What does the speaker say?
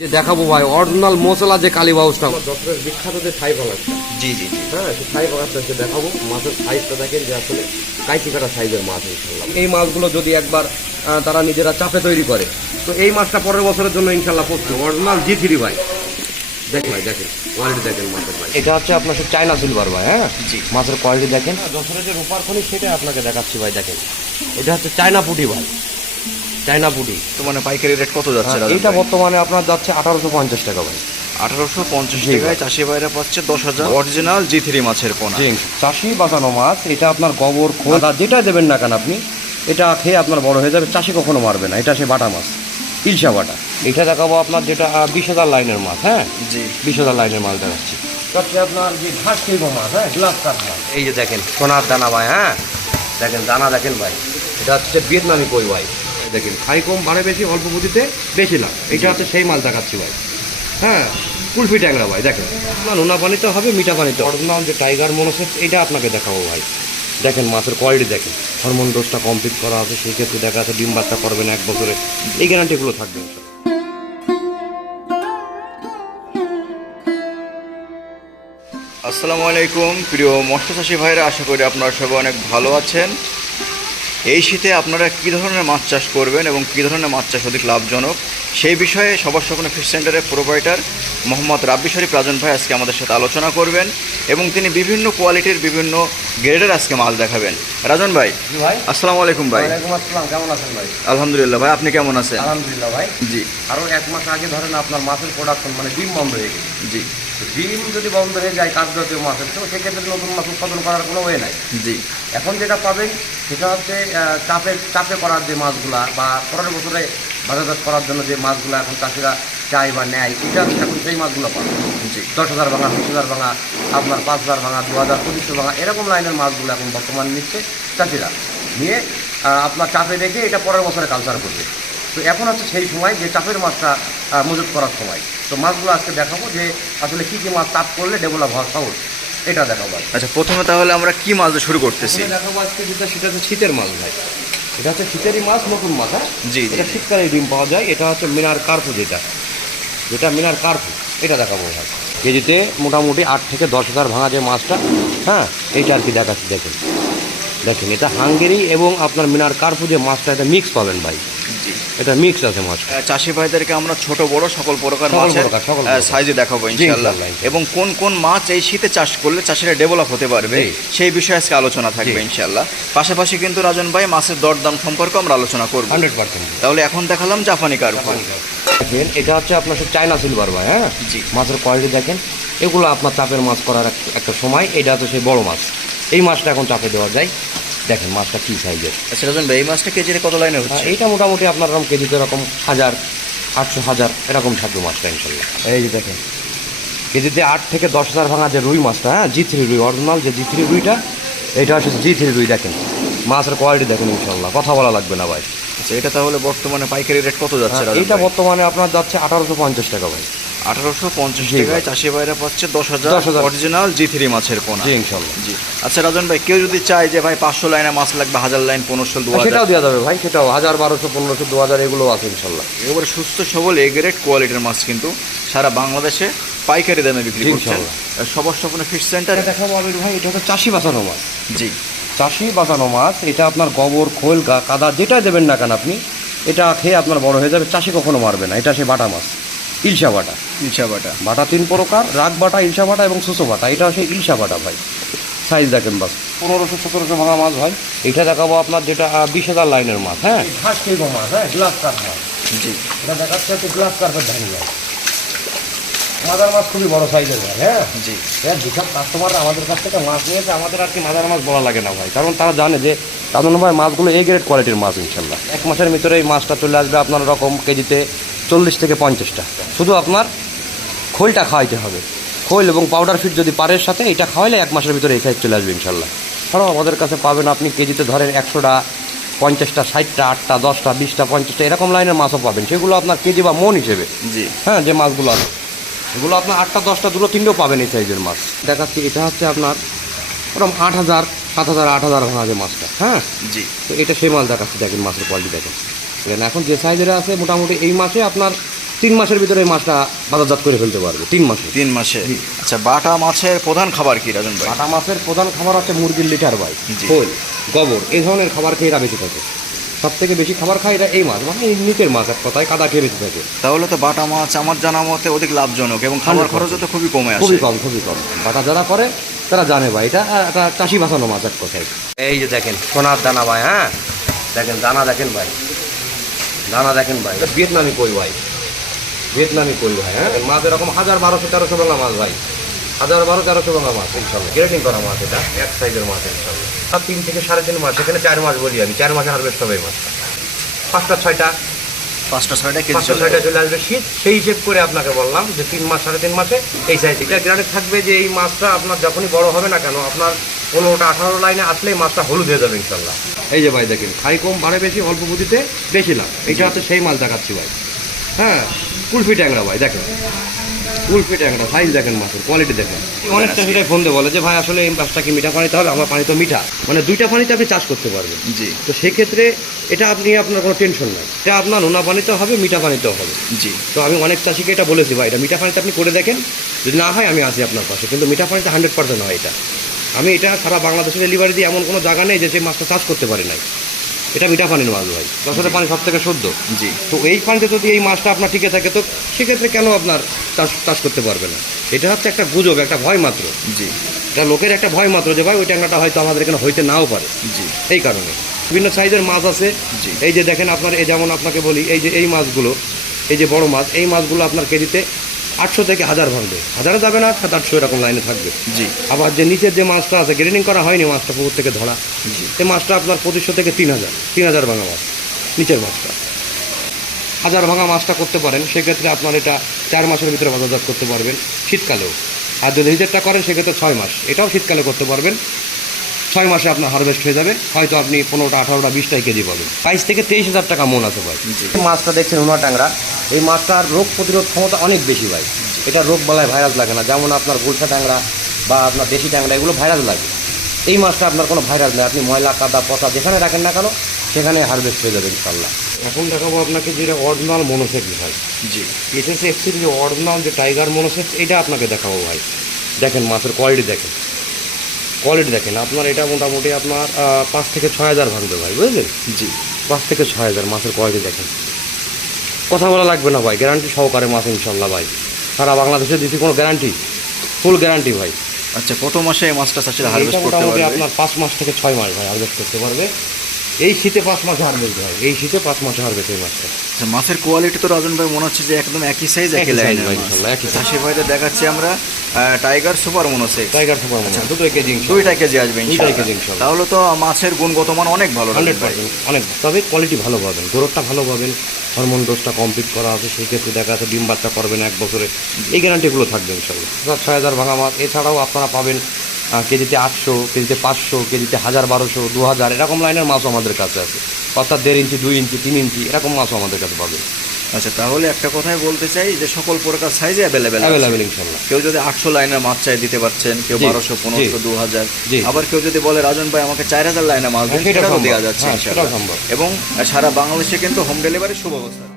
যে দেখাবো ভাই অরিজিনাল মশলা যে কালী বাউসটা। যশোরের বিখ্যাত যে থাই বাগানটা জি জি জি। হ্যাঁ সেই থাই হচ্ছে দেখাবো। মাছের সাইজটা দেখেন যে আসলে কাইচি কাটা সাইজের মাছ ইনশাল্লাহ। এই মাছগুলো যদি একবার তারা নিজেরা চাপে তৈরি করে তো এই মাছটা পরের বছরের জন্য ইনশাল্লাহ প্রস্তুত। অরিজিনাল জি থ্রি ভাই। দেখেন ভাই দেখেন কোয়ালিটি দেখেন মাছের ভাই। এটা হচ্ছে আপনার সব চায়না সিলভার ভাই হ্যাঁ? জি। মাছের কোয়ালিটি দেখেন। যশোরের যে রূপার খনি সেটা আপনাকে দেখাচ্ছি ভাই দেখেন। এটা হচ্ছে চায়না পুটি ভাই। চায়না পুটি তো মানে পাইকারি রেট কত যাচ্ছে হ্যাঁ, এইটা বর্তমানে আপনার যাচ্ছে আঠারোশো পঞ্চাশ টাকা ভাই। আঠারোশো পঞ্চাশ। টাকায় চাষি ভাইরা পাচ্ছে দশ হাজার। অরিজিনাল জি থ্রি মাছের পোনা। চাষি বাঁচানো মাছ এটা আপনার গোবর খোদা যেটা দেবেন না কেন আপনি এটা খেয়ে আপনার বড় হয়ে যাবে। চাষি কখনো মারবে না এটা সে বাটা মাছ ইলশা বাটা। এটা দেখাবো আপনার যেটা বিশ হাজার লাইনের মাছ হ্যাঁ? জি। বিশ হাজার লাইনের মাছ দেখাচ্ছি। আপনার যে ঘাস খেয়ে মাছ হ্যাঁ? গ্লাস কাঠ এই যে দেখেন সোনার দানা ভাই হ্যাঁ? দেখেন দানা দেখেন ভাই। এটা হচ্ছে ভিয়েতনামি কই ভাই? দেখেন খাই কম বাড়ে বেশি অল্প পুঁজিতে বেশি লাভ। এটা হচ্ছে সেই মাছ দেখাচ্ছি ভাই। হ্যাঁ কুলফি ট্যাংরা ভাই দেখেন। না নোনা পানিতে হবে মিঠা পানিতে অরিজিনাল যে টাইগার মনোসেস এটা আপনাকে দেখাবো ভাই। দেখেন মাছের কোয়ালিটি দেখেন। হরমোন ডোজটা কমপ্লিট করা আছে সেই ক্ষেত্রে দেখা যাচ্ছে ডিম বাচ্চা করবে না এক বছরে। এই গ্যারান্টিগুলো থাকবে। আসসালামু আলাইকুম প্রিয় মৎস্য চাষি ভাইরা আশা করি আপনারা সবাই অনেক ভালো আছেন। এই শীতে আপনারা কী ধরনের মাছ চাষ করবেন এবং কী ধরনের মাছ চাষ অধিক লাভজনক? সেই বিষয়ে সবার স্বপ্ন ফিশ সেন্টারের প্রোভাইডার মোহাম্মদ রাব্বি শরীফ রাজন ভাই আজকে আমাদের সাথে আলোচনা করবেন এবং তিনি বিভিন্ন কোয়ালিটির বিভিন্ন গ্রেডের আজকে মাছ দেখাবেন। রাজন ভাই ভাই। আসসালামু আলাইকুম ভাই। আসসালাম কেমন আছেন ভাই? আলহামদুলিল্লাহ ভাই আপনি কেমন আছেন? আলহামদুলিল্লাহ ভাই। জি। আরও এক মাস আগে ধরেন আপনার মাছের প্রোডাকশন মানে ডিম বন্ধ হয়ে গেছে। জি। ডিম যদি বন্ধ হয়ে যায় কাজ জাতীয় মাছের তো সেক্ষেত্রে নতুন মাছ উৎপাদন করার কোনো ওয়ে নাই। জি। এখন যেটা পাবেন সেটা হচ্ছে চাপে চাপে করার যে মাছগুলা বা পরের বছরে বাজারজাত করার জন্য যে মাছগুলো এখন চাষিরা চায় বা নেয় এটা এখন সেই মাছগুলো পাবে। জি। দশ হাজার ভাঙা বিশ হাজার ভাঙা আপনার পাঁচ হাজার ভাঙা দু হাজার পঁচিশশো ভাঙা এরকম লাইনের মাছগুলো এখন বর্তমান নিচ্ছে চাষিরা। নিয়ে আপনার চাপে রেখে এটা পরের বছরে কালচার করবে। তো এখন হচ্ছে সেই সময় যে চাপের মাছটা মজুত করার সময়। তো মাছগুলো আজকে দেখাবো যে আসলে কী কী মাছ চাপ করলে ডেভেলপ হওয়ার সহজ এটা দেখাবো আচ্ছা প্রথমে তাহলে আমরা কি মাছ শুরু করতেছি? দেখাবো আজকে যেটা সেটা হচ্ছে শীতের মাছ ভাই। এটা হচ্ছে শীতেরই মাছ নতুন মাছ হ্যাঁ? জি এটা শীতকালে ডিম পাওয়া যায়। এটা হচ্ছে মিনার কার্পু যেটা। যেটা মিনার কার্পু এটা দেখাবো ভাই। কেজিতে মোটামুটি আট থেকে দশ হাজার ভাঙা যে মাছটা হ্যাঁ? এইটা আর কি দেখাচ্ছি দেখুন। দেখেন এটা হাঙ্গেরি এবং আপনার মিনার কার্পু যে মাছটা এটা মিক্স পাবেন ভাই। এটা মিক্স আছে মাছ। চাষি ভাইদেরকে আমরা ছোট বড় সকল প্রকার মাছের। সাইজে দেখাবো ইনশাআল্লাহ। এবং কোন কোন মাছ এই শীতে চাষ করলে চাষিরা ডেভেলপ হতে পারবে সেই বিষয়ে আজকে আলোচনা থাকবে। ইনশাআল্লাহ। পাশাপাশি কিন্তু রাজন ভাই মাছের দরদাম সম্পর্কে আমরা আলোচনা করব। Hundred percent. তাহলে এখন দেখালাম জাপানি কার্প দেখেন এটা হচ্ছে আপনার সব চায়না সিলভার ভাই হ্যাঁ? জি। মাছের কোয়ালিটি দেখেন এগুলো আপনার চাপের মাছ করার এক- একটা সময় এটা হচ্ছে সেই বড় মাছ। এই মাছটা এখন চাপে দেওয়া যায়। দেখেন মাছটা কী সাইজের। আচ্ছা ভাই এই মাছটা কেজিতে কত লাইনে হচ্ছে? এইটা মোটামুটি আপনার এরকম কেজিতে এরকম হাজার আটশো হাজার এরকম থাকবে মাছটা ইনশাল্লাহ। এই যে দেখেন। কেজিতে আট থেকে দশ হাজার ভাঙা যে রুই মাছটা হ্যাঁ জি থ্রি রুই অরিজিনাল যে জি থ্রি রুইটা এটা হচ্ছে জি থ্রি রুই দেখেন। মাছের কোয়ালিটি দেখেন ইনশাল্লাহ। কথা বলা লাগবে না ভাই। আচ্ছা এটা তাহলে বর্তমানে পাইকারি রেট কত যাচ্ছে রাজন এইটা বর্তমানে আপনার যাচ্ছে আঠারোশো পঞ্চাশ টাকা ভাই। আঠারোশো পঞ্চাশ টাকায় চাষি ভাইরা পাচ্ছে দশ হাজার অরিজিনাল জি থ্রি মাছের পোনা। জি ইনশাল্লাহ। জি। আচ্ছা রাজন ভাই কেউ যদি চায় যে ভাই পাঁচশো লাইনে মাছ লাগবে হাজার লাইন পনেরোশো দু সেটাও দেওয়া যাবে ভাই সেটাও। হাজার বারোশো পনেরোশো দু হাজার এগুলো আছে ইনশাল্লাহ। সুস্থ সবল এ গ্রেড কোয়ালিটির মাছ কিন্তু সারা বাংলাদেশে পাইকারি দামে বিক্রি করছেন। সবার স্বপ্ন ফিশ সেন্টার দেখাবো ভাই এটা হচ্ছে চাষি বাঁচানো মাছ। জি। চাষি বাঁচানো মাছ এটা আপনার গোবর খোল কাদা যেটাই দেবেন না কেন আপনি এটা খেয়ে আপনার বড় হয়ে যাবে চাষি কখনো মারবে না এটা সে বাটা মাছ। ইলশা বাটা। ইচ্ছা বাটা। বাটা তিন প্রকার রাগ বাটা ইলশা বাটা এবং সুসো বাটা। এটা হচ্ছে ইলশা বাটা ভাই। সাইজ দেখেন বাস। পনেরোশো সতেরোশো ভাঙা মাছ ভাই। এটা দেখাবো আপনার যেটা বিশ হাজার লাইনের মাছ হ্যাঁ? ঘাস খেয়ে মাছ হ্যাঁ? গ্লাস কাপ মাছ জি। এটা দেখাচ্ছে হচ্ছে গ্লাস কার্পের ধানি মাছ মাদার মাছ খুবই বড় সাইজের ভাই হ্যাঁ? জি। হ্যাঁ যেসব কাস্টমাররা আমাদের কাছ থেকে মাছ নিয়েছে আমাদের আর কি মাদার মাছ বলা লাগে না ভাই। কারণ তারা জানে যে রাজন ভাই মাছগুলো এ গ্রেড কোয়ালিটির মাছ ইনশাল্লাহ। এক মাসের ভিতরে এই মাছটা চলে আসবে আপনার রকম কেজিতে। চল্লিশ থেকে পঞ্চাশটা। শুধু আপনার খোলটা খাওয়াইতে হবে। খোল এবং পাউডার ফিট যদি পারের সাথে এটা খাওয়াইলে এক মাসের ভিতরে এই সাইজ চলে আসবে ইনশাল্লাহ ছাড়াও আমাদের কাছে পাবেন আপনি কেজিতে ধরেন একশোটা পঞ্চাশটা ষাটটা আটটা দশটা বিশটা পঞ্চাশটা এরকম লাইনের মাছও পাবেন। সেগুলো আপনার কেজি বা মন হিসেবে। জি। হ্যাঁ যে মাছগুলো আছে। এগুলো আপনার আটটা দশটা দুটো তিনটেও পাবেন এই সাইজের মাছ। দেখাচ্ছি এটা হচ্ছে আপনার ওরকম আট হাজার সাত হাজার আট হাজার ভাঙা যে মাছটা। হ্যাঁ? জি। তো এটা সেই মাছ দেখাচ্ছি দেখেন মাছের কোয়ালিটি দেখেন। দেখেন এখন যে সাইজের আছে মোটামুটি এই মাসে আপনার তিন মাসের ভিতরে এই মাছটা বাজারজাত করে ফেলতে পারবে তিন মাসে। তিন মাসে। আচ্ছা বাটা মাছের প্রধান খাবার কি রাজন ভাই? কাটা মাছের প্রধান খাবার হচ্ছে মুরগির লিটার ভাই। খোল গোবর এই ধরনের খাবার খেয়ে এরা বেঁচে থাকে। সব থেকে বেশি খাবার খায় এরা এই মাছ মানে এই নিচের মাছ এক কথায় কাদা খেয়ে বেঁচে থাকে। তাহলে তো বাটা মাছ আমার জানা মতে অধিক লাভজনক এবং খাবার 100% খরচও তো খুবই কমে আসে। খুবই কম খুবই কম। বাটা যারা করে তারা জানে ভাই এটা একটা চাষি বাঁচানো মাছ এক কথায়। এই যে দেখেন সোনার দানা ভাই হ্যাঁ? দেখেন দানা দেখেন ভাই। দানা দেখেন ভাই এটা ভিয়েতনামি কই ভাই? ভিয়েতনামি কই ভাই হ্যাঁ? মাছ এরকম হাজার বারোশো তেরোশো বাংলা মাছ ভাই। হাজার বারো তেরোশো বাংলা মাছ ইনশাল্লাহ। গ্রেডিং করা মাছ এটা এক সাইজের মাছ ইনশাল্লাহ। আর তিন থেকে সাড়ে তিন মাস এখানে চার মাস বলি আমি চার মাসে হারভেস্ট হবে এই মাছটা পাঁচটা ছয়টা। পাঁচটা ছয়টা কেজি ছয়টা চলে আসবে শীত সেই হিসেব করে আপনাকে বললাম যে তিন মাস সাড়ে তিন মাসে এই সাইজ এটা গ্রাডে থাকবে যে এই মাছটা আপনার যখনই বড় হবে না কেন আপনার পনেরোটা আঠারো লাইনে আসলেই মাছটা হলুদ হয়ে যাবে ইনশাল্লাহ। এই যে ভাই দেখেন খাই কম বাড়ে বেশি অল্প পুঁজিতে বেশি লাভ। এটা হচ্ছে সেই মাছ দেখাচ্ছি ভাই। হ্যাঁ কুলফি ট্যাংরা ভাই দেখেন। কুলফি ট্যাংরা সাইজ দেখেন মাছের কোয়ালিটি দেখেন। অনেকটা সেটাই ফোন দিয়ে বলে যে ভাই আসলে এই মাছটা কি মিঠা পানিতে হবে? আমার পানি তো মিঠা। মানে দুইটা পানিতে আপনি চাষ করতে পারবেন। জি। তো সেক্ষেত্রে এটা আপনি আপনার কোনো টেনশন নাই। এটা আপনার নোনা পানিতেও হবে মিঠা পানিতেও হবে। জি। তো আমি অনেক চাষিকে এটা বলেছি ভাই এটা মিঠা পানিতে আপনি করে দেখেন। যদি না হয় আমি আসি আপনার পাশে। কিন্তু মিঠা পানিতে হান্ড্রেড পার্সেন্ট হয় এটা। আমি এটা সারা বাংলাদেশে ডেলিভারি দিয়ে এমন কোনো জায়গা নেই যে সেই মাছটা চাষ করতে পারি নাই। এটা মিঠা পানির মাছ ভাই। বছরের পানি সব থেকে শুদ্ধ? জি। তো এই পানিতে যদি এই মাছটা আপনার টিকে থাকে তো সেক্ষেত্রে কেন আপনার চাষ চাষ করতে পারবে না? এটা হচ্ছে একটা গুজব একটা ভয় মাত্র। জি। এটা লোকের একটা ভয় মাত্র যে ভাই ওই ট্যাংরাটা হয়তো আমাদের এখানে হইতে নাও পারে। জি। এই কারণে। বিভিন্ন সাইজের মাছ আছে। জি। এই যে দেখেন আপনার এই যেমন আপনাকে বলি এই যে এই মাছগুলো এই যে বড় মাছ এই মাছগুলো আপনার কেজিতে আটশো থেকে হাজার ভাঙবে। হাজারে যাবে না সাত আটশো এরকম লাইনে থাকবে। জি। আবার যে নিচের যে মাছটা আছে গ্রেডিং করা হয়নি মাছটা পুকুর থেকে ধরা। জি। এই মাছটা আপনার পঁচিশশো থেকে তিন হাজার তিন হাজার ভাঙা মাছ নিচের মাছটা। হাজার ভাঙা মাছটা করতে পারেন সেক্ষেত্রে আপনার এটা চার মাসের ভিতরে বাজারজাত করতে পারবেন শীতকালেও। আর যদি নিজেরটা করেন সেক্ষেত্রে ছয় মাস এটাও শীতকালে করতে পারবেন। ছয় মাসে আপনার হারভেস্ট হয়ে যাবে। হয়তো আপনি পনেরোটা আঠারোটা বিশটাই কেজি পাবেন। বাইশ থেকে তেইশ হাজার টাকা মন আছে ভাই। মাছটা দেখছেন উনা ট্যাংরা। এই মাছটার রোগ প্রতিরোধ ক্ষমতা অনেক বেশি ভাই। এটা রোগ বলায় ভাইরাস লাগে না। যেমন আপনার গুলশা ট্যাংরা বা আপনার দেশি ট্যাংরা এগুলো ভাইরাস লাগে। এই মাছটা আপনার কোনো ভাইরাস নেই। আপনি ময়লা কাদা পচা যেখানে রাখেন না কেন সেখানে হারভেস্ট হয়ে যাবে ইনশাল্লাহ এখন দেখাবো আপনাকে যেটা অরিজিনাল মনোসেক্স ভাই। জি। এসএস এক্সির যে অরিজিনাল যে টাইগার মনোসেক্স এটা আপনাকে দেখাবো ভাই। দেখেন মাছের কোয়ালিটি দেখেন। কোয়ালিটি দেখেন আপনার এটা মোটামুটি আপনার পাঁচ থেকে ছয় হাজার ভাঙবে ভাই বুঝলেন জি। পাঁচ থেকে ছয় হাজার মাছের কোয়ালিটি দেখেন। কথা বলা লাগবে না ভাই গ্যারান্টি সহকারে মাছ ইনশাল্লাহ ভাই। সারা বাংলাদেশে দিচ্ছি কোনো গ্যারান্টি ফুল গ্যারান্টি ভাই। আচ্ছা কত মাসে এই মাছটা চাষিরা হারভেস্ট করতে পারবে? আপনার পাঁচ মাস থেকে ছয় মাস ভাই হারভেস্ট করতে পারবে। এই শীতে পাঁচ মাসে হারভেস্ট হয় এই শীতে পাঁচ মাসে হারভেস্ট এই মাছটা আচ্ছা, মাছের কোয়ালিটি তো রাজন ভাই মনে হচ্ছে যে একদম একই সাইজ একই size। চাষি ভাইদের দেখাচ্ছি আমরা tiger super monosex tiger super মাছ দুটোই কেজি ইনশাল্লাহ। দুইটা কেজি আসবে ইনশাআল্লাহ। কেজি। তাহলে তো মাছের গুণগত মান অনেক ভালো হান্ড্রেড পার্সেন্ট অনেক তবে কোয়ালিটি ভালো পাবেন গ্রোথটা ভালো পাবেন হরমোন ডোজটা কমপ্লিট করা আছে সেই ক্ষেত্রে দেখা যাচ্ছে ডিম বাচ্চা করবেন এক বছরে এই গ্যারান্টিগুলো থাকবে ইনশাল্লাহ ছয় হাজার ভাঙা মাছ এছাড়াও আপনারা পাবেন কেজিতে আটশো কেজিতে পাঁচশো কেজিতে হাজার বারোশো দু হাজার এরকম লাইনের মাছও আমাদের কাছে আছে। অর্থাৎ দেড় ইঞ্চি দুই ইঞ্চি তিন ইঞ্চি এরকম মাছও আমাদের কাছে পাবেন। আচ্ছা তাহলে একটা কথাই বলতে চাই যে সকল প্রকার সাইজে অ্যাভেলেবেল অ্যাভেলেবেল ইনশাল্লাহ। কেউ যদি আটশো লাইনের মাছ চাই দিতে পারছেন কেউ বারোশো পনেরোশো দু হাজার। আবার কেউ যদি বলে রাজন ভাই আমাকে চার হাজার লাইনের মাছ দিন সেটাও দেওয়া যাচ্ছে হ্যাঁ। এবং সারা বাংলাদেশে কিন্তু হোম ডেলিভারি সুব্যবস্থা।